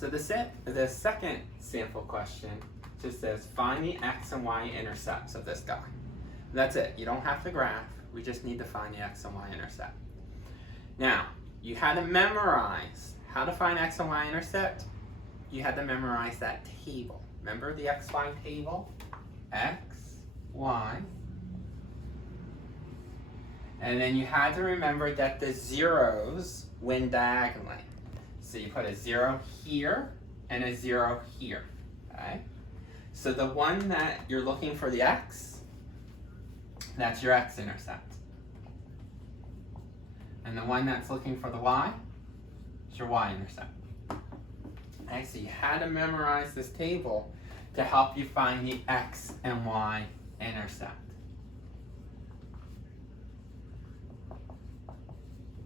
So the second sample question just says find the x and y intercepts of this guy. That's it. You don't have to graph. We just need to find the x and y intercept. Now, you had to memorize how to find x and y intercept. You had to memorize that table. Remember the xy table? X, y. And then you had to remember that the zeros went diagonally. So you put a 0 here and a 0 here. Okay? So the one that you're looking for the x, that's your x-intercept. And the one that's looking for the y is your y-intercept. Okay, so you had to memorize this table to help you find the x and y intercept.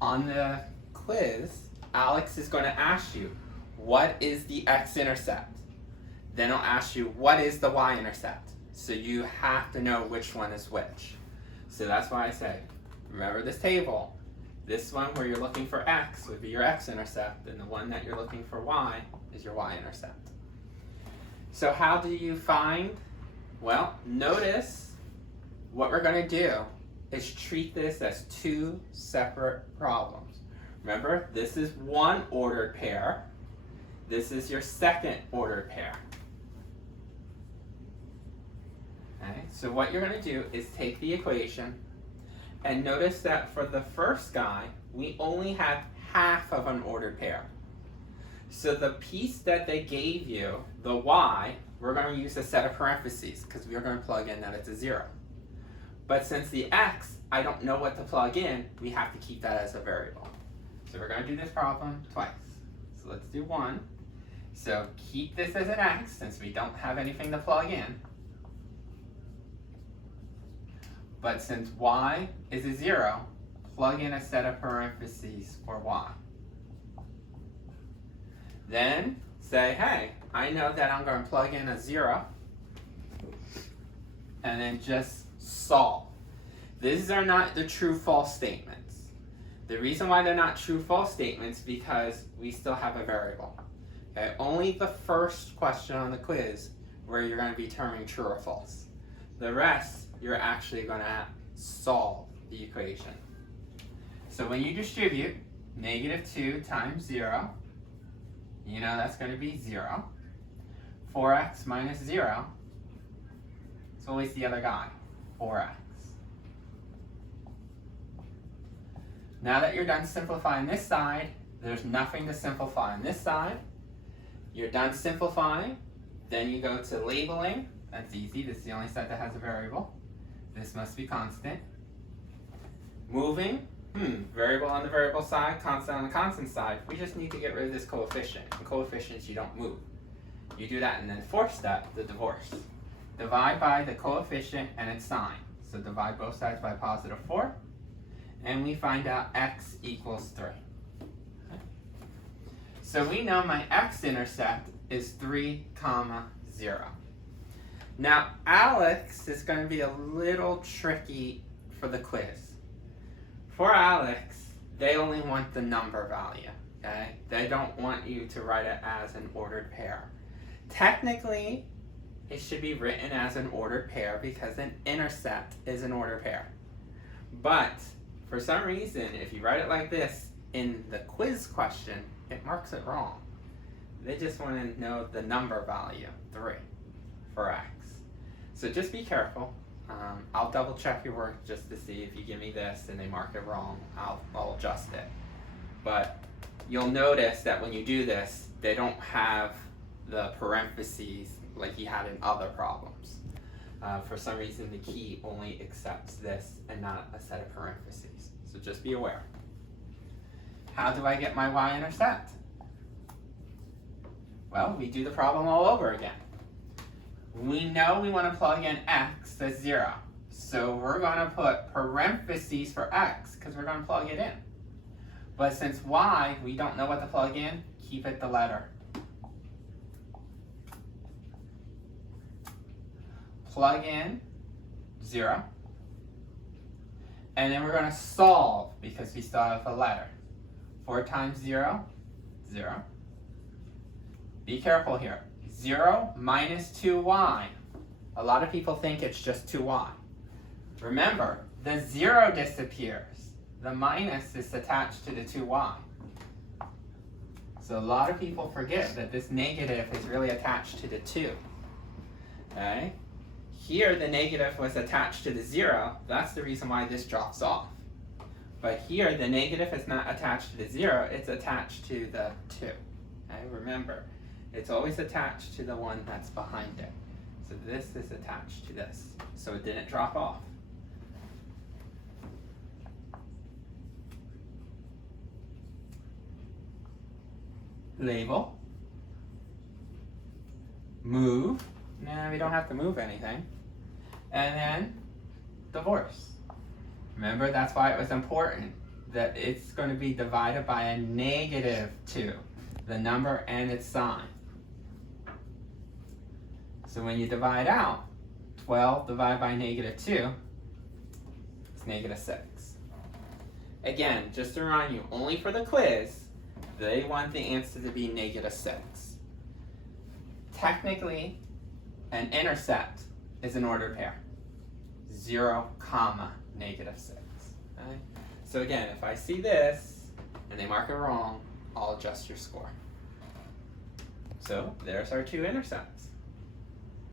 On the quiz, Alex is going to ask you, what is the x-intercept? Then he'll ask you, what is the y-intercept? So you have to know which one is which. So that's why I say, remember this table. This one where you're looking for x would be your x-intercept, and the one that you're looking for y is your y-intercept. So how do you find? Well, notice what we're going to do is treat this as two separate problems. Remember, this is one ordered pair. This is your second ordered pair. Okay, so what you're going to do is take the equation and notice that for the first guy, we only have half of an ordered pair. So the piece that they gave you, the y, we're going to use a set of parentheses because we're going to plug in that it's a 0. But since the x, I don't know what to plug in, we have to keep that as a variable. So we're going to do this problem twice. So let's do 1. So keep this as an x since we don't have anything to plug in. But since y is a 0, plug in a set of parentheses for y. Then say, hey, I know that I'm going to plug in a 0 and then just solve. These are not the true-false statements. The reason why they're not true-false statements is because we still have a variable. Okay? Only the first question on the quiz where you're going to be determining true or false. The rest, you're actually going to solve the equation. So when you distribute -2 times 0, you know that's going to be 0. 4x minus 0, it's always the other guy, 4x. Now that you're done simplifying this side, there's nothing to simplify on this side. You're done simplifying, then you go to labeling. That's easy, this is the only set that has a variable. This must be constant. Moving, variable on the variable side, constant on the constant side. We just need to get rid of this coefficient. And coefficients you don't move. You do that, and then fourth step, the divorce. Divide by the coefficient and its sign. So divide both sides by +4, and we find out x equals 3. Okay. So we know my x-intercept is 3, 0. Now, Alex is going to be a little tricky for the quiz. For Alex, they only want the number value, okay? They don't want you to write it as an ordered pair. Technically, it should be written as an ordered pair because an intercept is an ordered pair. But, for some reason, if you write it like this in the quiz question, it marks it wrong. They just want to know the number value, 3, for x. So just be careful. I'll double check your work just to see if you give me this and they mark it wrong, I'll adjust it. But you'll notice that when you do this, they don't have the parentheses like you had in other problems. For some reason, the key only accepts this and not a set of parentheses. So just be aware. How do I get my y-intercept? Well, we do the problem all over again. We know we want to plug in x as 0. So we're going to put parentheses for x because we're going to plug it in. But since y, we don't know what to plug in, keep it the letter. Plug in 0. And then we're going to solve because we still have a letter. 4 times 0, 0. Be careful here. 0 minus 2y. A lot of people think it's just 2y. Remember, the 0 disappears. The minus is attached to the 2y. So a lot of people forget that this negative is really attached to the 2. Okay? Here the negative was attached to the 0. That's the reason why this drops off. But here the negative is not attached to the 0, it's attached to the 2. Okay? Remember, it's always attached to the one that's behind it. So this is attached to this. So it didn't drop off. Label. Move. Nah, we don't have to move anything. And then divorce. Remember, that's why it was important that it's going to be divided by a -2, the number and its sign. So when you divide out, 12 divided by -2 is -6. Again, just to remind you, only for the quiz, they want the answer to be -6. Technically, an intercept is an ordered pair. 0, -6. Okay? So again, if I see this and they mark it wrong, I'll adjust your score. So there's our 2 intercepts.